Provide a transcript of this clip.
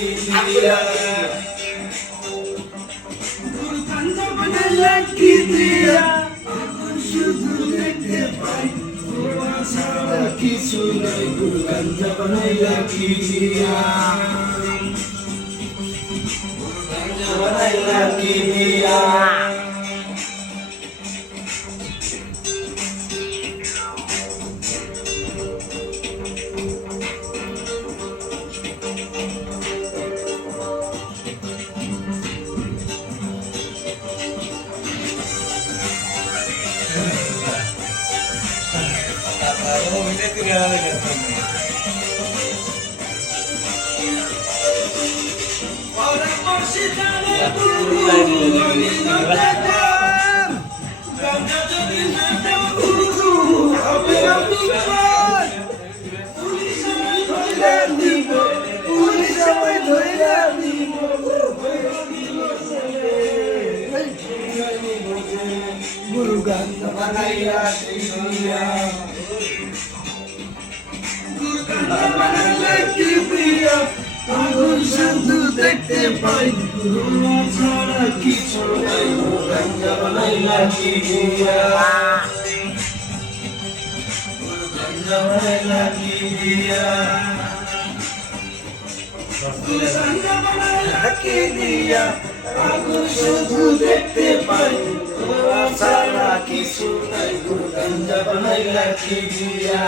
কি দিয়া গাঞ্জা বানাইলা কি দিয়া শুধু দেখতে পাই তোমার ছাড়া কিছু নাই গাঞ্জা বানাইলা কি দিয়া গাঞ্জা বানাইলা কি দিয়া Guru Ganda Banaya Shriya Guru Ganda Banaya Shriya Agun Sandhu Dekhte Pai Guru Chhara Kichu Nai Guru Ganda Banaya Shriya Guru Ganda Banaya Shriya Guru Ganda Banaya Shriya Agun Sandhu Dekhte Pai ছাড়া কিছু নাই গাঞ্জা বানাইলা কি দিয়া